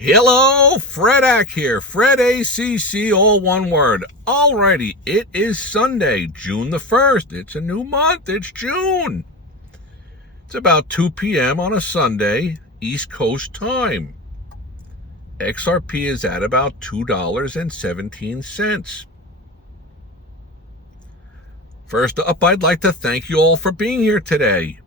Hello, Fredak here. Fred ACC, all one word. Alrighty, it is Sunday, June the 1st. It's a new month. It's June. It's about 2 p.m. on a Sunday, East Coast time. XRP is at about $2.17. First up, I'd like to thank you all for being here today.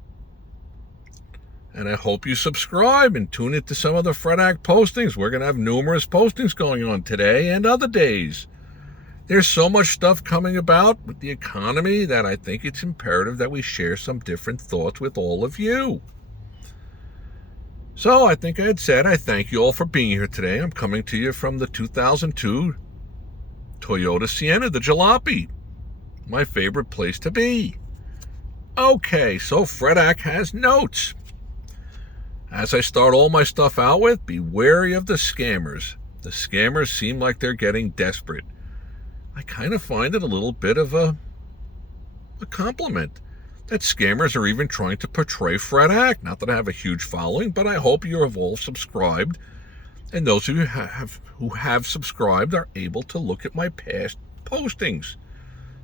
And I hope you subscribe and tune into some of the Fredak postings. We're going to have numerous postings going on today and other days. There's so much stuff coming about with the economy that I think it's imperative that we share some different thoughts with all of you. So I think I had said I thank you all for being here today. I'm coming to you from the 2002 Toyota Sienna, the Jalopy. My favorite place to be. Okay, so Fredak has notes. As I start all my stuff out with, be wary of the scammers. The scammers seem like they're getting desperate. I kind of find it a little bit of a compliment that scammers are even trying to portray Fredak. Not that I have a huge following, but I hope you have all subscribed. And those of you who have subscribed are able to look at my past postings.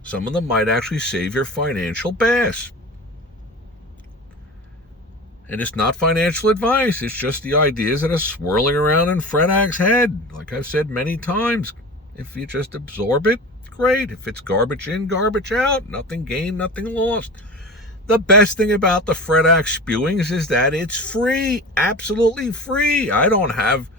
Some of them might actually save your financial bass. And it's not financial advice. It's just the ideas that are swirling around in Fredak's head. Like I've said many times, if you just absorb it, great. If it's garbage in, garbage out. Nothing gained, nothing lost. The best thing about the Fredak spewings is that it's free. Absolutely free. I don't have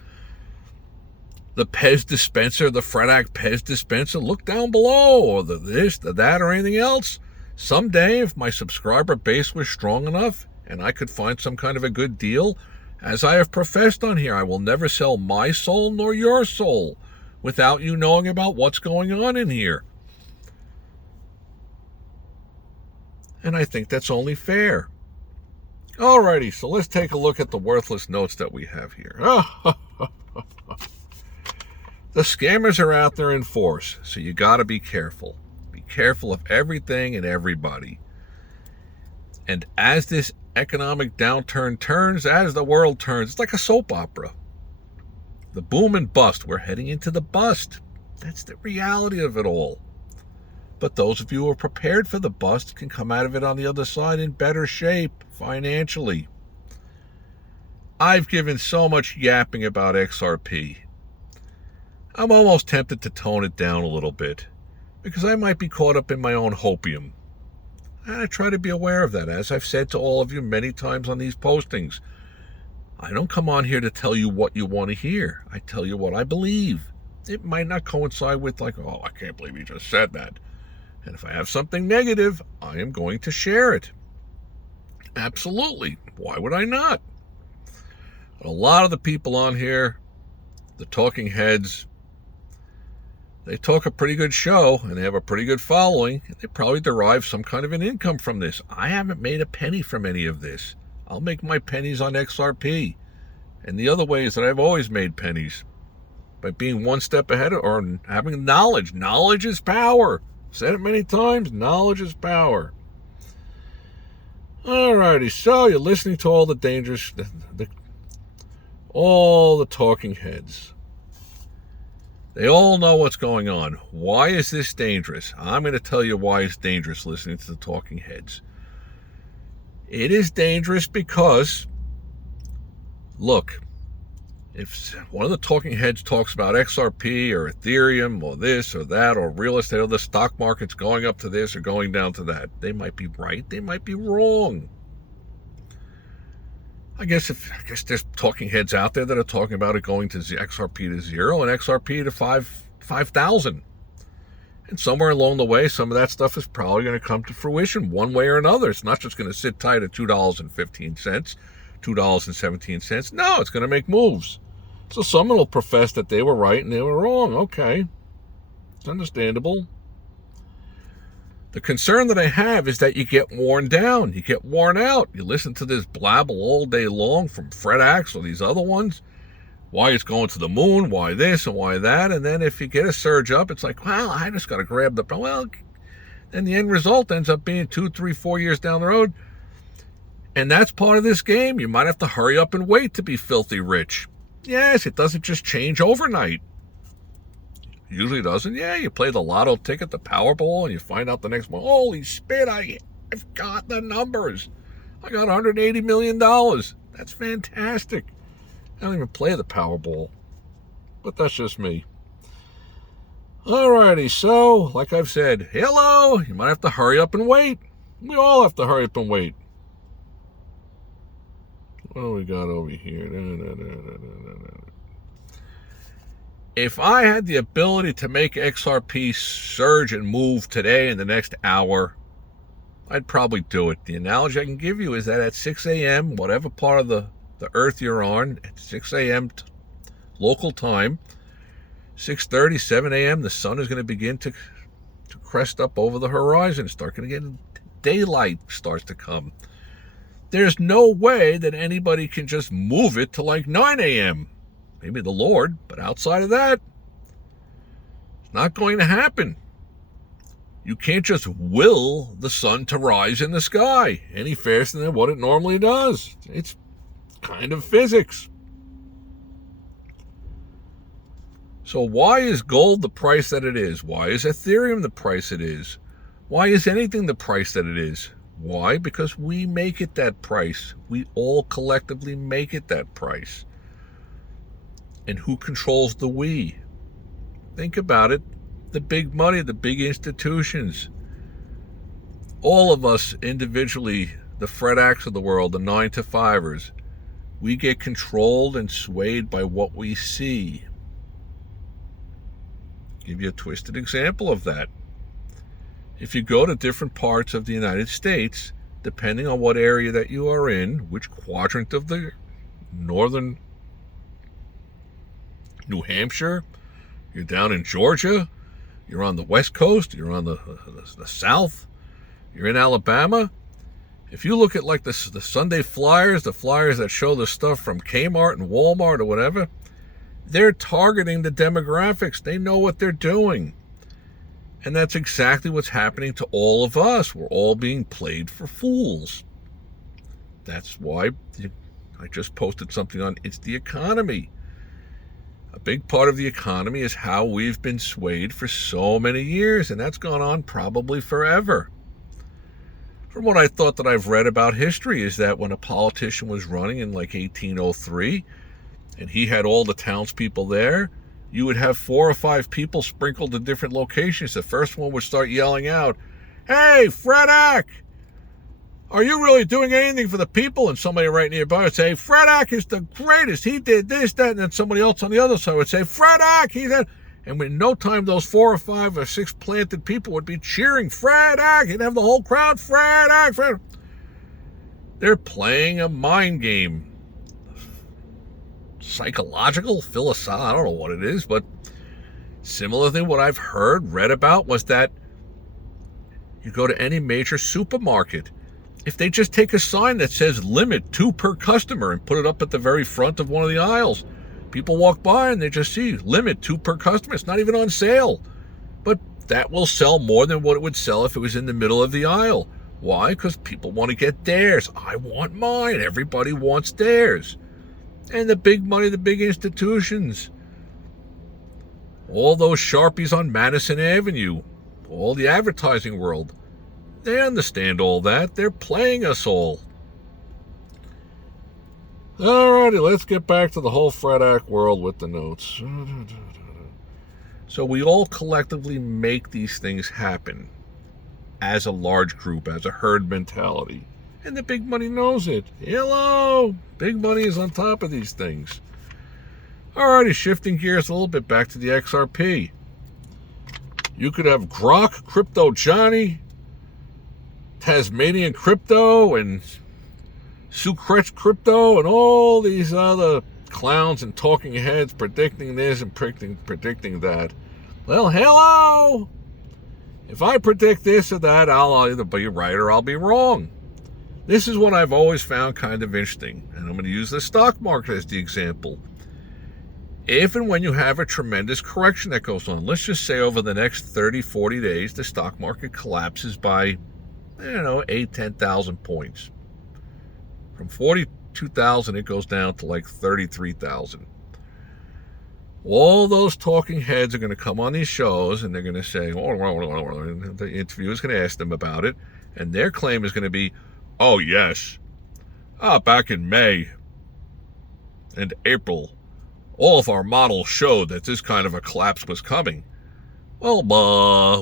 the Pez dispenser, the Fredak Pez dispenser. Look down below, or the this, the that, or anything else. Someday, if my subscriber base was strong enough, and I could find some kind of a good deal, as I have professed on here, I will never sell my soul nor your soul without you knowing about what's going on in here. And I think that's only fair. Alrighty, so let's take a look at the worthless notes that we have here. The scammers are out there in force, so you got to be careful. Be careful of everything and everybody. And as this economic downturn turns, as the world turns, it's like a soap opera. The boom and bust. We're heading into the bust. That's the reality of it all. But those of you who are prepared for the bust can come out of it on the other side in better shape financially. I've given so much yapping about XRP. I'm almost tempted to tone it down a little bit because I might be caught up in my own hopium. And I try to be aware of that, as I've said to all of you many times on these postings. I don't come on here to tell you what you want to hear. I tell you what I believe. It might not coincide with like, oh, I can't believe you just said that. And if I have something negative, I am going to share it. Absolutely. Why would I not? A lot of the people on here, the talking heads, they talk a pretty good show, and they have a pretty good following, and they probably derive some kind of an income from this. I haven't made a penny from any of this. I'll make my pennies on XRP. And the other ways that I've always made pennies, by being one step ahead or having knowledge. Knowledge is power. Said it many times, knowledge is power. Alrighty, so you're listening to all the dangerous, all the talking heads. They all know what's going on. Why is this dangerous? I'm going to tell you why it's dangerous listening to the talking heads. It is dangerous because, look, if one of the talking heads talks about XRP or Ethereum or this or that or real estate or the stock market's going up to this or going down to that, they might be right, they might be wrong. I guess there's talking heads out there that are talking about it going to XRP to 0 and XRP to 5,000. And somewhere along the way, some of that stuff is probably going to come to fruition one way or another. It's not just going to sit tight at $2.15, $2.17. No, it's going to make moves. So someone will profess that they were right and they were wrong. Okay. It's understandable. The concern that I have is that you get worn down. You get worn out. You listen to this blabble all day long from Fredak or these other ones. Why it's going to the moon, why this and why that. And then if you get a surge up, it's like, well, I just got to grab the... Well, and the end result ends up being 2, 3, 4 years down the road. And that's part of this game. You might have to hurry up and wait to be filthy rich. Yes, it doesn't just change overnight. Usually doesn't. Yeah, you play the lotto ticket, the Powerball, and you find out the next one, holy spit, I've got the numbers. I got $180 million. That's fantastic. I don't even play the Powerball. But that's just me. Alrighty, so, like I've said, hello, you might have to hurry up and wait. We all have to hurry up and wait. What do we got over here? If I had the ability to make XRP surge and move today in the next hour, I'd probably do it. The analogy I can give you is that at 6 a.m., whatever part of the earth you're on, at 6 a.m. Local time, 6:30, 7 a.m., the sun is going to begin to crest up over the horizon. Start going to get daylight starts to come. There's no way that anybody can just move it to like 9 a.m. Maybe the Lord, but outside of that, it's not going to happen. You can't just will the sun to rise in the sky any faster than what it normally does. It's kind of physics. So why is gold the price that it is? Why is Ethereum the price it is? Why is anything the price that it is? Why? Because we make it that price. We all collectively make it that price. And who controls the we? Think about it. The big money, the big institutions. All of us individually, the Fred Acts of the world, the 9-to-5ers, we get controlled and swayed by what we see. Give you a twisted example of that. If you go to different parts of the United States, depending on what area that you are in, which quadrant of the northern New Hampshire, you're down in Georgia, you're on the West Coast, you're on the South, you're in Alabama. If you look at like the Sunday flyers, the flyers that show the stuff from Kmart and Walmart or whatever, they're targeting the demographics. They know what they're doing. And that's exactly what's happening to all of us. We're all being played for fools. That's why I just posted something on It's the Economy. A big part of the economy is how we've been swayed for so many years, and that's gone on probably forever. From what I thought that I've read about history is that when a politician was running in like 1803, and he had all the townspeople there, you would have 4 or 5 people sprinkled in different locations. The first one would start yelling out, "Hey, Fred Ack, are you really doing anything for the people?" And somebody right nearby would say, "Fred Ack is the greatest. He did this, that." And then somebody else on the other side would say, "Fred Ack, he did." And in no time, those 4 or 5 or 6 planted people would be cheering, "Fred Ack." You'd have the whole crowd, "Fred Ack, Fred." They're playing a mind game. Psychological, philosophical, I don't know what it is, but similar thing what I've read about was that you go to any major supermarket, if they just take a sign that says limit 2 per customer and put it up at the very front of one of the aisles, people walk by and they just see limit 2 per customer. It's not even on sale, but that will sell more than what it would sell if it was in the middle of the aisle. Why? Because people want to get theirs. I want mine. Everybody wants theirs. And the big money, the big institutions, all those Sharpies on Madison Avenue, all the advertising world, they understand all that. They're playing us all. Alrighty, let's get back to the whole Fred Ack world with the notes. So we all collectively make these things happen as a large group, as a herd mentality. And the big money knows it. Hello! Big money is on top of these things. Alrighty, shifting gears a little bit back to the XRP. You could have Grok, Crypto Johnny, Tasmanian Crypto, and Sucrets Crypto, and all these other clowns and talking heads predicting this and predicting that. Well, hello! If I predict this or that, I'll either be right or I'll be wrong. This is what I've always found kind of interesting, and I'm going to use the stock market as the example. If and when you have a tremendous correction that goes on, let's just say over the next 30, 40 days, the stock market collapses by, 8, 10,000 points. From 42,000, it goes down to like 33,000. All those talking heads are going to come on these shows and they're going to say, and the interviewer is going to ask them about it, and their claim is going to be, oh yes, back in May and April, all of our models showed that this kind of a collapse was coming. Well,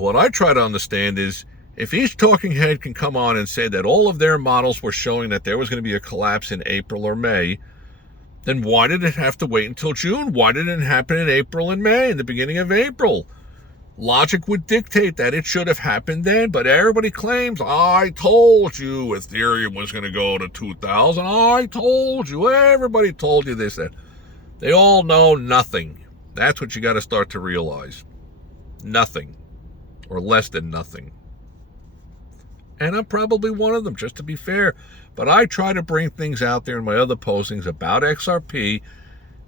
what I try to understand is, if each talking head can come on and say that all of their models were showing that there was going to be a collapse in April or May, then why did it have to wait until June? Why didn't it happen in April and May, in the beginning of April? Logic would dictate that it should have happened then, but everybody claims, I told you Ethereum was going to go to 2,000. I told you. Everybody told you this, that. They all know nothing. That's what you got to start to realize. Nothing, or less than nothing. And I'm probably one of them, just to be fair. But I try to bring things out there in my other postings about XRP,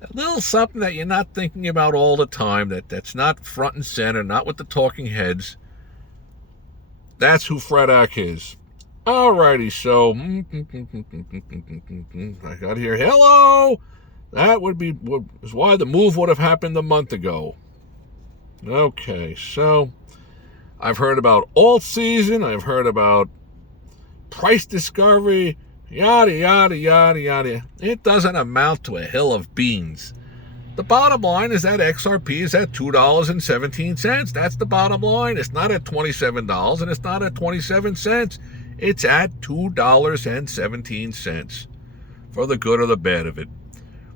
a little something that you're not thinking about all the time, that's not front and center, not with the talking heads. That's who Fredak is. Alrighty, so I got here, hello! That is why the move would have happened a month ago. Okay, so I've heard about alt season, I've heard about price discovery, yada, yada, yada, yada. It doesn't amount to a hill of beans. The bottom line is that XRP is at $2.17. That's the bottom line. It's not at $27 and it's not at 27 cents. It's at $2.17 for the good or the bad of it.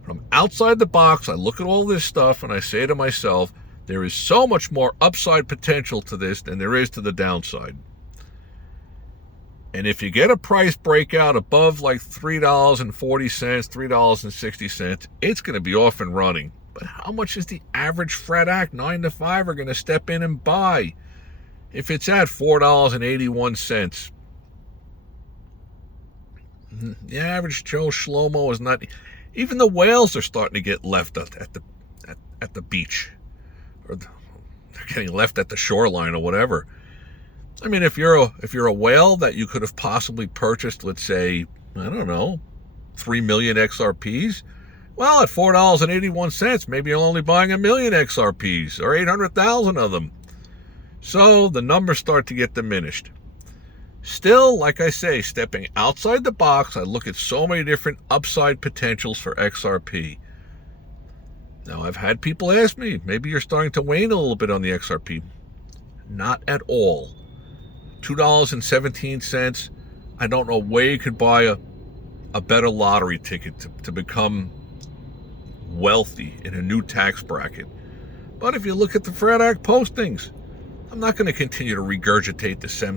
From outside the box, I look at all this stuff and I say to myself, there is so much more upside potential to this than there is to the downside. And if you get a price breakout above like $3.40, $3.60, it's going to be off and running. But how much is the average Fredak 9 to 5 are going to step in and buy? If it's at $4.81, the average Joe Shlomo is not. Even the whales are starting to get left at the beach, or they're getting left at the shoreline or whatever. I mean, if you're a whale that you could have possibly purchased, let's say, I don't know, 3 million XRPs, well, at $4.81, maybe you're only buying 1 million XRPs or 800,000 of them. So the numbers start to get diminished. Still, like I say, stepping outside the box, I look at so many different upside potentials for XRP. Now, I've had people ask me, maybe you're starting to wane a little bit on the XRP. Not at all. $2.17, I don't know where you could buy a better lottery ticket to become wealthy in a new tax bracket. But if you look at the Fredak postings, I'm not going to continue to regurgitate the same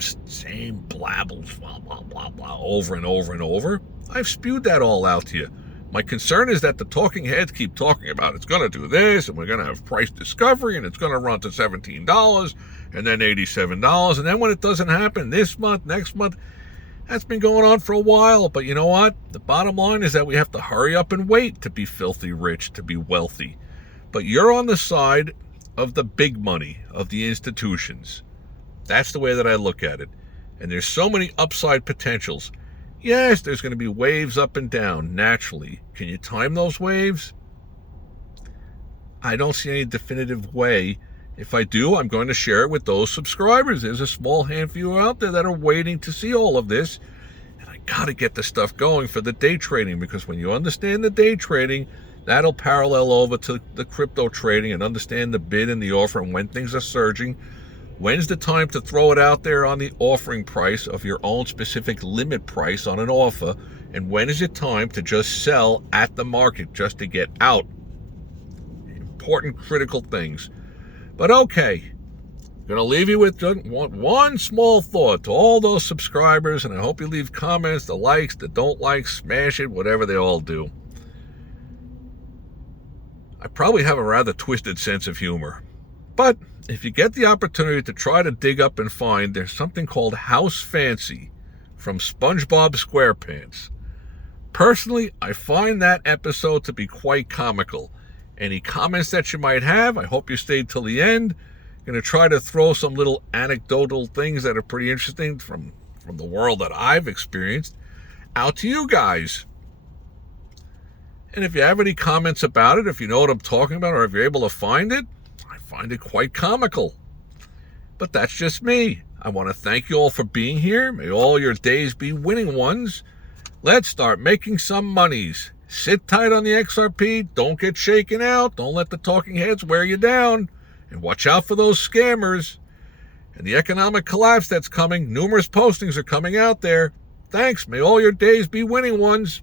blabbles, blah, blah, blah, blah, over and over and over. I've spewed that all out to you. My concern is that the talking heads keep talking about it's going to do this, and we're going to have price discovery, and it's going to run to $17, and then $87, and then when it doesn't happen this month, next month, that's been going on for a while. But you know what? The bottom line is that we have to hurry up and wait to be filthy rich, to be wealthy. But you're on the side of the big money, of the institutions. That's the way that I look at it. And there's so many upside potentials. Yes, there's going to be waves up and down, naturally. Can you time those waves? I don't see any definitive way. If I do, I'm going to share it with those subscribers. There's a small handful out there that are waiting to see all of this. And I got to get the stuff going for the day trading, because when you understand the day trading, that'll parallel over to the crypto trading and understand the bid and the offer and when things are surging. When's the time to throw it out there on the offering price of your own specific limit price on an offer? And when is it time to just sell at the market just to get out? Important, critical things. But okay, I'm going to leave you with one small thought to all those subscribers, and I hope you leave comments, the likes, the don't like, smash it, whatever they all do. I probably have a rather twisted sense of humor. But if you get the opportunity to try to dig up and find, there's something called House Fancy from SpongeBob SquarePants. Personally, I find that episode to be quite comical. Any comments that you might have, I hope you stayed till the end. I'm going to try to throw some little anecdotal things that are pretty interesting from the world that I've experienced out to you guys. And if you have any comments about it, if you know what I'm talking about, or if you're able to find it, I find it quite comical. But that's just me. I want to thank you all for being here. May all your days be winning ones. Let's start making some monies. Sit tight on the XRP. Don't get shaken out. Don't let the talking heads wear you down. And watch out for those scammers. And the economic collapse that's coming. Numerous postings are coming out there. Thanks. May all your days be winning ones.